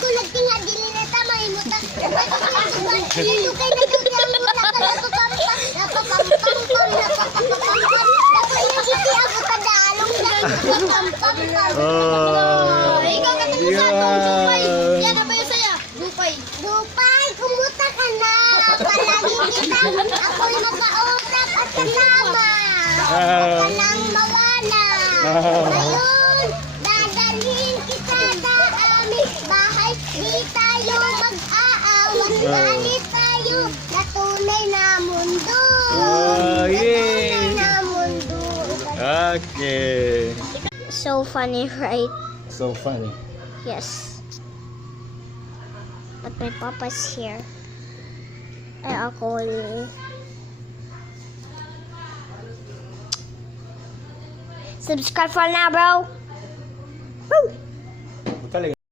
ko nagtinga dili na ta mahimutan. Dito kay nagkulang mo na napapampa. Ikaw katong sa akong Dupay. Yan na ba yung saya? Dupay. Dupay, kumusta ka na? Palagi kita. Ako'y makausap at kasama. Huwag ka nang mawala. Ngayon, dadalhin kita sa aming bahay. Di tayo mag-aawat. Galit tayo na tunay na mundo. Yay! Tunay na mundo. Okay. So funny, right? So funny. Yes. But my papa's here. And I'll call me. Subscribe for now, bro. Woo!